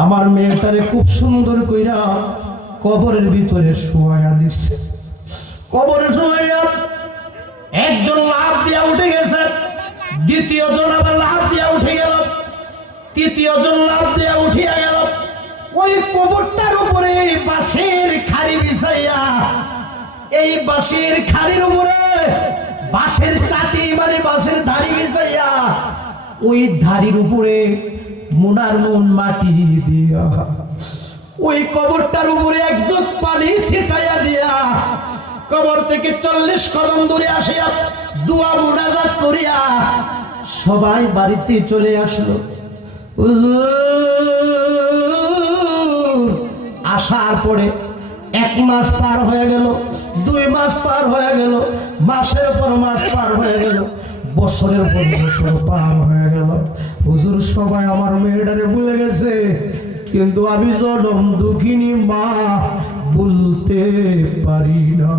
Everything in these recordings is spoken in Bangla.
আমার মেয়েটারে খুব সুন্দর কইরা কবরের ভিতরে শোয়া দিছে। কবরে শোয়া একজন লাভ দিয়া উঠে গেছে দ্বিতীয় জন আবার লাভ দিয়া উঠে গেল তৃতীয় জন লাভ দিয়া উঠিয়া গেল। ওই কবরটার উপরে বাঁশের খাড়ি বিছাইয়া, এই বাঁশের খাড়ির উপরে বাঁশের চাটি মানে বাঁশের ধারি বিছাইয়া, ওই ধারির উপরে মোনার মন মাটি দিয়া ওই কবরটার উপরে এক চোখ পানি ছিটাইয়া দিয়া কবর থেকে চল্লিশ কদম দূরে আসিয়া দুয়া মুনাজাত করিয়া সবাই বাড়িতে চলে আসলো। আসার পরে এক মাস পার হয়ে গেল, দুই মাস পার হয়ে গেল, মাসের পর মাস পার হয়ে গেল। বছরের পর বছর পার হয়ে গেল। হুজুর সবাই আমার মেয়েটারে ভুলে গেছে। কিন্তু আমি জনম দুঃখিনী মা, বলতে পারি না।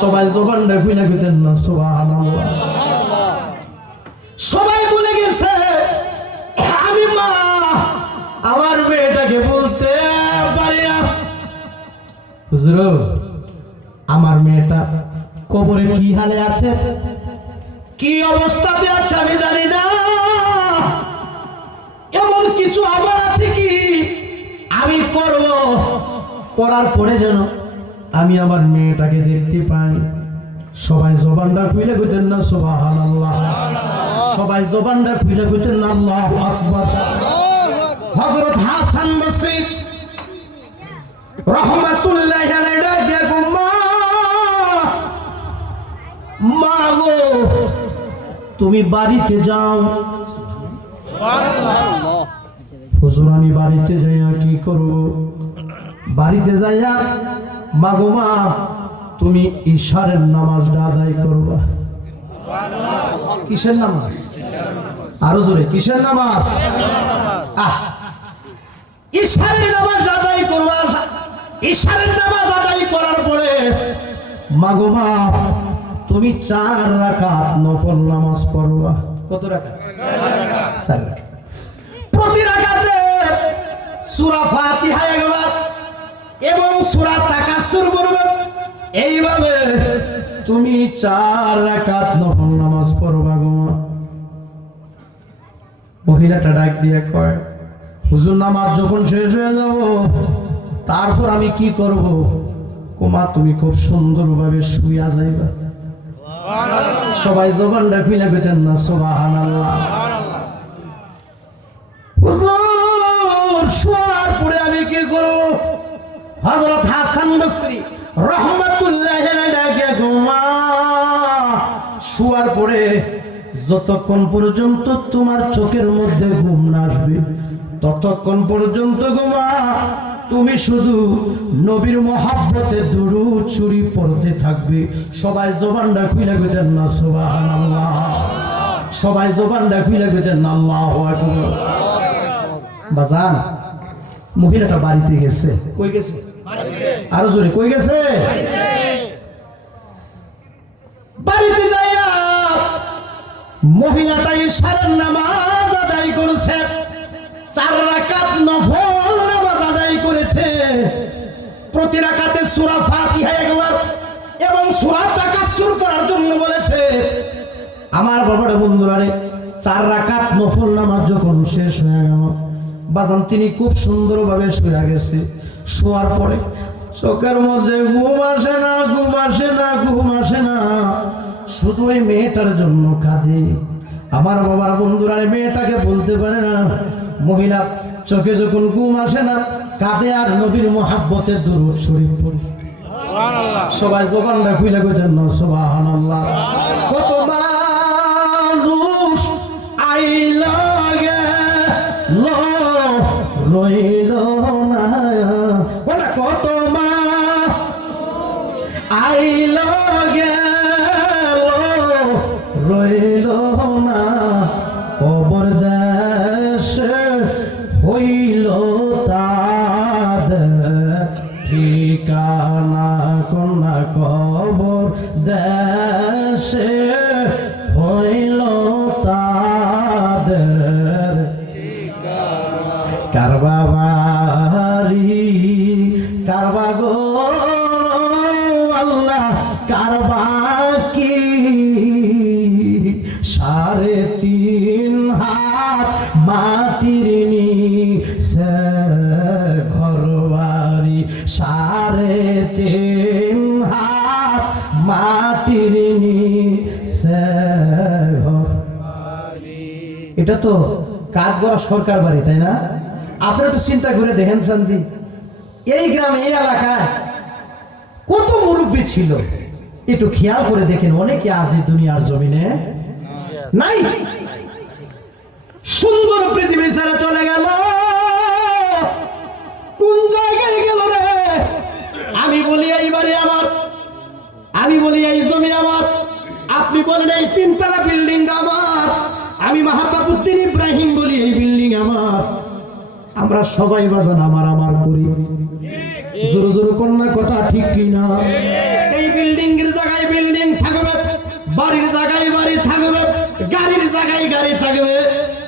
সবাই জবানটা খুলে গেতেন না, সুবহানাল্লাহ। সবাই বলে গেছে, আমি মা, আমার মেয়েটাকে বলতে পারি না। হুজুর, আমার মেয়েটা কবরে কি হালে আছে? কি অবস্থাতে আছে আমি জানি না। এমন কিছু আমার আছে কি? আমি করব। করার পরে যেন আমি আমার মেয়েটাকে দেখতে পাই। সবাই জবানটা খুলে কইতেন না, সুবহানাল্লাহ। সবাই জবানটা খুলে কইতেন না, আল্লাহু হযরত হাসান বসরি রহমাতুল্লাহি মা গো। তুমি বাড়িতে যাও। হুজুর, আমি বাড়িতে যাইয়া কি করব? বাড়িতে যাইয়া, মাগো মা, তুমি ঈশারের নামাজটা আদায় করবা। কিসের নামাজ? আরও জোরে, কিসের নামাজ? আহ! নামাজ আদায় করবা। ঈশারের নামাজ আদায় করার পরে, মাগো মা তুমি চার রাকাত নফল নামাজ পড়বা। কত রাকাত? চার রাকাত। প্রতি রাকাতে সূরা ফাতিহা একবার এবং সূরা তাকাসসুর করবে। এইভাবে তুমি চার রাকাত নফল নামাজ পড়বা গো। মহিলাটা ডাক দিয়ে কয় হুজুর নামাজ যখন শেষ হয়ে যাব তারপর আমি কি করব? কুমার তুমি খুব সুন্দরভাবে শুইয়া যাইবা। সবাই জবানটা খুলে পেতেন না হুজুর, শোয়ার পরে আমি কি করব? হযরত হাসান রহমাতুল্লাহ শোয়ার পরে যতক্ষণ পর্যন্ত তোমার চোখের মধ্যে ঘুম না আসবে, ততক্ষণ পর্যন্ত ঘুমা। তুমি শুধু নবীর মহাব্বতে দুরু চুরি পড়তে থাকবে। সবাই জবানটা খুলে গেতেন না, সুবহানাল্লাহ। সবাই জবানটা খুলে গেতেন না, আল্লাহু বাজান, মহিলাটা বাড়িতে গেছে। কই গেছে? আরও জোরে, কই গেছে? বাড়িতে যাইয়া মহিলাটা ইশারার নামাজ আদায় করছে। চার রাকাত নফল নামাজ আদায় করেছে প্রতি রাকাতে সূরা ফাতিহা একবার এবং সূরা তাকাসসুর করার জন্য বলেছে, আমার বাবার বন্ধুরা রে, চার রাকাত নফল নামাজ যখন শেষ হয়ে গেল, বাজান তিনি খুব সুন্দরভাবে শুয়ে গেছে। শোয়ার পরে চোখের মধ্যে ঘুম আসে না, ঘুম আসে না, ঘুম আসে না। শুধু ওই মেয়েটার জন্য কাঁদে। আমার বাবার বন্ধুরা মেয়েটাকে বলতে পারে না, মহিলা চোখে যখন ঘুম আসে না কাঁদে আর নবীর মহাব্বতের দূর শরীফ পড়ে। সবাই জবানটা রাখুই কইতেন জন্য সোবাহ কত তাদের ঠিকানা কোনা কবর দেশে হইল তাদের কারবা বাড়ি, কারবা গো, আল্লাহ, কারবা কি? সাড়ে তিন হাত মাটির নিচে এটা তো কাঠগড়া সরকার বাড়ি, তাই না? আপনারা একটু চিন্তা করে দেখেন শান্তি এই গ্রামে, এই এলাকায় কত মুরব্বী ছিল? একটু খেয়াল করে দেখেন, অনেকে এই দুনিয়ার জমিনে নাই। সুন্দর পৃথিবী ছেড়ে চলে গেল। কোন জায়গায় গেল রে? আমি বলি এইবারে আমার। আমি বলি, এই জমি আমার। আপনি বলেন, এই তিনতলা বিল্ডিং আমার। আমি মাহাতাবুদ্দিন ইব্রাহিম বলি, এই বিল্ডিং আমার। আমরা সবাই বাজান আমার আমার করি। জোরে জোরে কন্যা কথা ঠিক কিনা? এই বিল্ডিং এর জায়গায় বিল্ডিং থাকবে, বাড়ির জায়গায় বাড়ি থাকবে, গাড়ির জায়গায় গাড়ি থাকবে,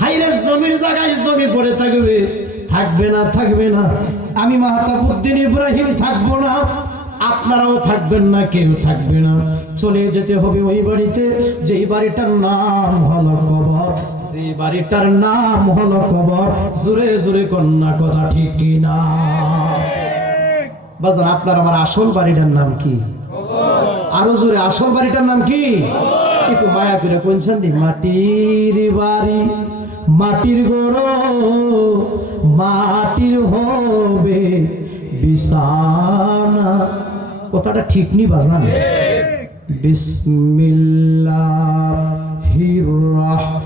হাইরে জমির জায়গায় জমি পড়ে থাকবে। থাকবে না থাকবে না। আমি মাহতাবুদ্দিন ইব্রাহিম থাকব না। আপনারাও থাকবেন না, কেউ থাকবে না। চলে যেতে হবে ওই বাড়িতে, যেই বাড়িটার নাম হলো কবর। সেই বাড়িটার নাম হলো কবর। জোরে জোরে কন্যা কথা ঠিক কিনা? বাজান আপনার আমার আসল বাড়িটার নাম কি? আরও জোরে আসল বাড়িটার নাম কি? একটু মায়া করে কোনছেন মাটির বাড়ি মাটির গড় মাটির হবে বিছানা। কথাটা ঠিক নি বাজান? বিসমিল্লাহির রহমানির রহিম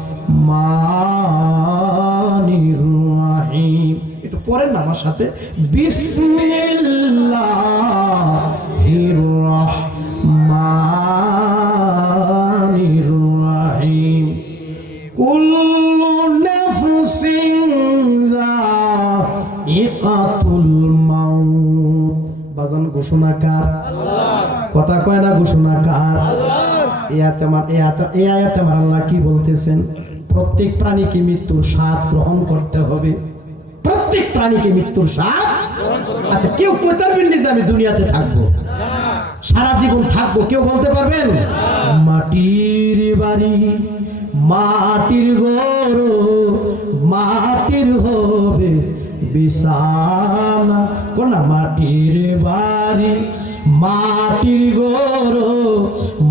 একটু পড়েন না আমার সাথে। বিসমিল্লাহির রহমানির রহিম। কুল্লু নাফসিন যায়িকাতুল মাউত। বাজান ঘোষণা কার? কথা কয় না ঘোষণা কার? এই আয়াতে আমার এই আয়াতে আমার আল্লাহ কি বলতেছেন? প্রত্যেক প্রাণীকে মৃত্যুর স্বাদ গ্রহণ করতে হবে। প্রত্যেক প্রাণীকে মৃত্যুর স্বাদ আচ্ছা কেউ কইতে পারবেন যে আমি দুনিয়াতে থাকব? সারা জীবন থাকব, কেউ বলতে পারবেন? মাটির বাড়ি, মাটির গরু মাটির হবে বিছানা। কোন মাটির বাড়ি, মাটির গরু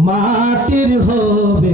মাটির হবে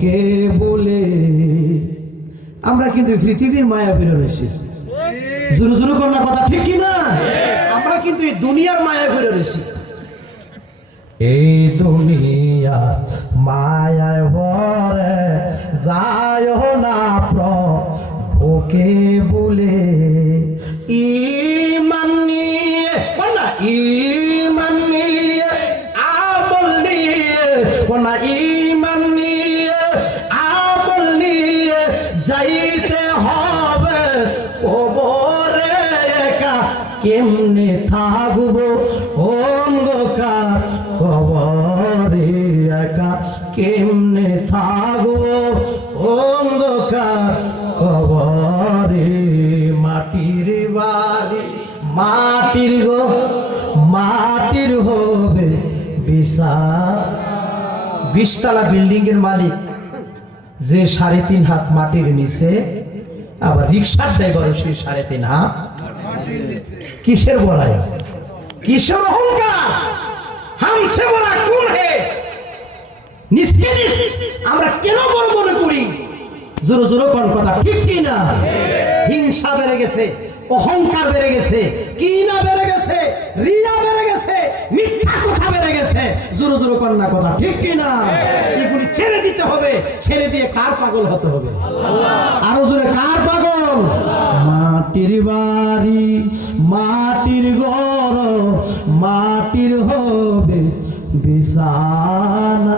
প্রভুকে বলে, আমরা কিন্তু পৃথিবীর মায়া ফিরে রয়েছি জোরে জোরে কন্যা কথা ঠিক কি না আমরা কিন্তু এই দুনিয়ার মায়া ফিরে রয়েছি এই দুনিয়া মায়ায় ভরে যায় না প্রভুকে বলে। যাইতে হবে, কবরে একা কেমনে থাকব? অন্ধকার, কবরে একা কেমনে থাকব? অন্ধকার, কবরে মাটির বাড়ি। মাটির গো, মাটির হবে বিশা বিশতলা বিল্ডিং এর মালিক। যে সাড়ে তিন হাত মাটির নিচে, আবার রিক্সার ড্রাইভার সেই সাড়ে তিন হাত কিসের বলায় কিসের অহংকার? বলা কোন আমরা কেন বড় মনে করি? জোরো জোরো কোন কথা, ঠিক কি না? হিংসা বেড়ে গেছে, অহংকার বেড়ে গেছে কি না বেড়ে গেছে, রিয়া বেড়ে গেছে, মিথ্যা কথা বেড়ে গেছে। জোরো জোরো কন্যা কথা, ঠিক কি না? এগুলি ছেড়ে দিতে হবে, ছেড়ে দিয়ে কার পাগল হতে হবে? আরও জোরে, কার পাগল? মাটির বাড়ি, মাটির ঘর, মাটির হবে বিছানা।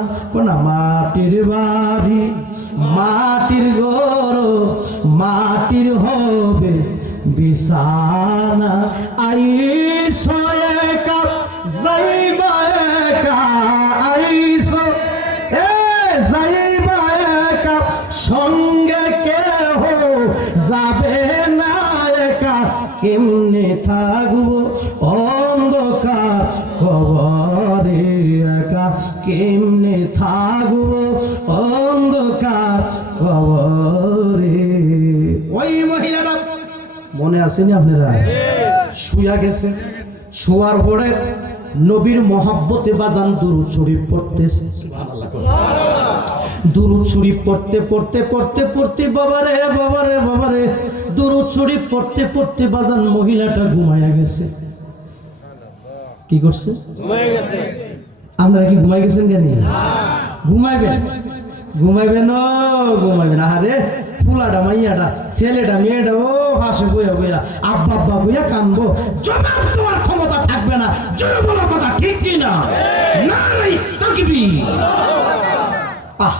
থাকব অন্ধকার কবরে একা। কেমনে থাকব অন্ধকার কবরে? ওই মহিলাটা মনে আসেনি আপনারা? শুয়া গেছে। শোয়ার পরে নবীর মহাব্বতে বাজান দুরুদ শরীফ করে। দুরুদ শরীফ পড়তে পড়তে পড়তে পড়তে বাবারে বাবারে বাবারে। দুরুদ শরীফ পড়তে পড়তে বাজান মহিলাটা ঘুমায়া গেছে। কি করছে? আপনারা কি ঘুমাই গেছেন কেন? ঘুমাইবেন? ঘুমাইবেন? ও ঘুমাইবেন। আরে ফুলাটা মাইয়াটা ছেলেটা মেয়েটা ও হাসে বইয়া বইয়া। আব্বা আব্বা বইয়া কানবো। জবাব তোমার ক্ষমতা থাকবে না। জোরে বলার কথা ঠিক কি না? নাই, তাকবি। আহ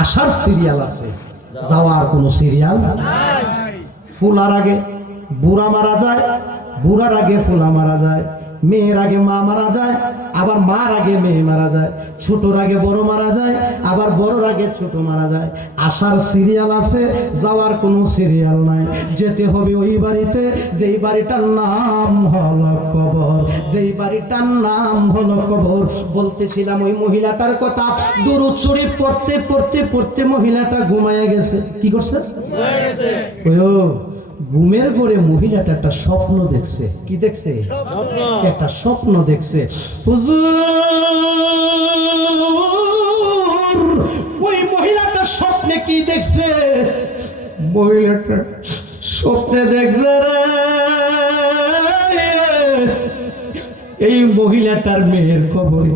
আসার সিরিয়াল আছে। যাওয়ার কোনো সিরিয়াল ফুলার আগে বুড়া মারা যায়, বুড়ার আগে ফুলা মারা যায়। মেয়ের আগে মা মারা যায় আবার মার আগে মেয়ে মারা যায় ছোটর আগে বড় মারা যায় আবার বড়র আগে ছোট মারা যায়। আসার সিরিয়াল আছে যাওয়ার কোনো সিরিয়াল নাই। যেতে হবে ওই বাড়িতে যেই বাড়িটার নাম হলো কবর যেই বাড়িটার নাম হলো কবর। বলতেছিলাম ওই মহিলাটার কথা দুরুদ শরীফ পড়তে পড়তে পড়তে মহিলাটা ঘুমায় গেছে। কি করছে? ও, ঘুমের ঘরে মহিলাটা একটা স্বপ্ন দেখছে। কি দেখছে? একটা স্বপ্ন দেখছে। ওই মহিলাটা স্বপ্নে কি দেখছে? মহিলাটা স্বপ্নে দেখছে এই মহিলাটার মেয়ের কবরে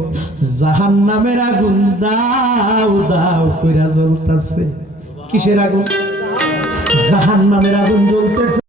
জাহান নামের আগুন দাও দাও কইরা জ্বলতাছে। কিসের আগুন? জাহান নামের আগুন জ্বলতেছে।